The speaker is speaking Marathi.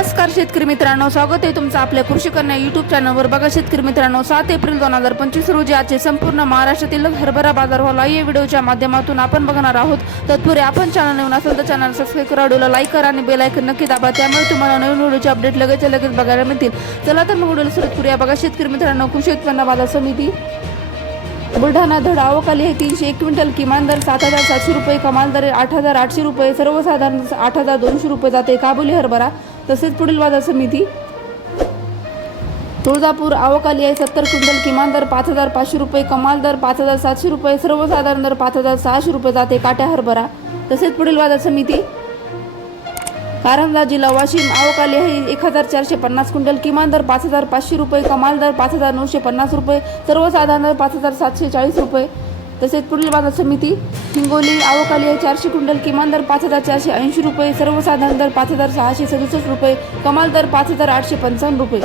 नमस्कार शेतकरी मित्रांनो स्वागत आहे तुमचं आपल्या कृषी कन्या युट्यूब चॅनलवर बघा शेतकरी मित्रांनो सात एप्रिल दोन हजार पंचवीस रोजी आजचे संपूर्ण महाराष्ट्रातील हरभरा बाजार भाव या व्हिडिओच्या माध्यमातून आपण बघणार आहोत. तत्पूर्वी आपण चॅनल नवीन असेल तर चॅनल सबस्क्राईब करा व्हिडिओला लाईक करा आणि बेल आयकन नक्की दाबा. त्यामुळे तुम्हाला नवीन व्हिडिओचे अपडेट लगेच लगेच बघायला मिळतील. चला तर मग व्हिडिओला सुरुवात करूया. बघा शेतकरी मित्रांनो कृषी उत्पन्न बाजार समिती. बुलढाणा धड आवकाली आहे तीनशे एक क्विंटल किमान दर सात हजार सातशे रुपये कमाल दर आठ हजार आठशे रुपये सर्वसाधारण आठ हजार दोनशे रुपये जाते. काबुली हरभरा. तसेच पुढील बाजार समिती. तुळजापूर आवकाली आहे सत्तर क्विंटल किमान दर पाच हजार पाचशे रुपये कमाल दर पाच हजार सातशे रुपये सर्वसाधारण दर पाच हजार सहाशे रुपये जाते काट्या हरभरा. तसेच पुढील बाजार समिती. कारंजा जिल्हा वाशिम आवकाली आहे एक हजार चारशे पन्नास क्विंटल किमान दर पाच हजार पाचशे रुपये कमाल दर पाच हजार नऊशे पन्नास रुपये सर्वसाधारण दर पाच हजार सातशे चाळीस रुपये. तसेच पुढील बाजार समिती हिंगोली आवकाली आहे चारशे क्विंटल किमान दर पाच हजार चारशे ऐंशी रुपये सर्वसाधारण दर पाच हजार सहाशे सदुसष्ट रुपये कमाल दर पाच हजार आठशे पंचावन्न रुपये.